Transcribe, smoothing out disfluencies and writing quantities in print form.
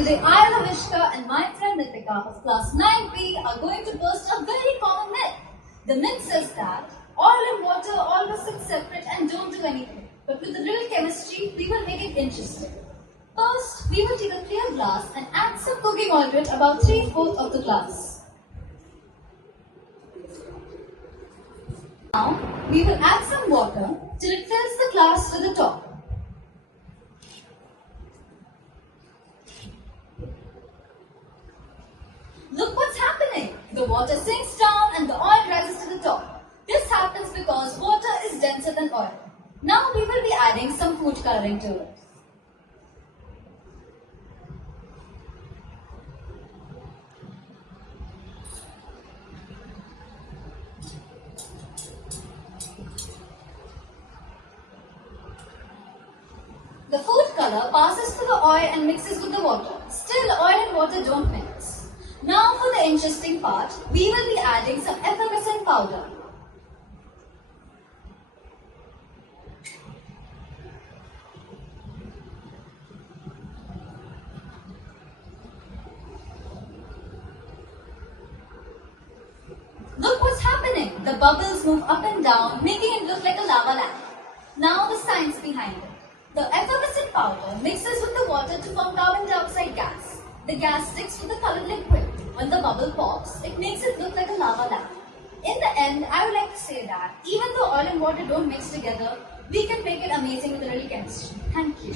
Today I, Lavishka, and my friend Nitika of class 9B are going to burst a very common myth. The myth says that oil and water always sit separate and don't do anything. But with the real chemistry, we will make it interesting. First, we will take a clear glass and add some cooking oil to it about 3/4 of the glass. Now, we will add some water till it fills the glass to the top. Look what's happening! The water sinks down and the oil rises to the top. This happens because water is denser than oil. Now we will be adding some food coloring to it. The food color passes through the oil and mixes with the water. Still, oil and water don't mix. Now for the interesting part, we will be adding some effervescent powder. Look what's happening! The bubbles move up and down, making it look like a lava lamp. Now the science behind it. The effervescent powder mixes with the water to form carbon dioxide gas. The gas sticks to the colored liquid. When the bubble pops, it makes it look like a lava lamp. In the end, I would like to say that even though oil and water don't mix together, we can make it amazing with a little chemistry. Thank you.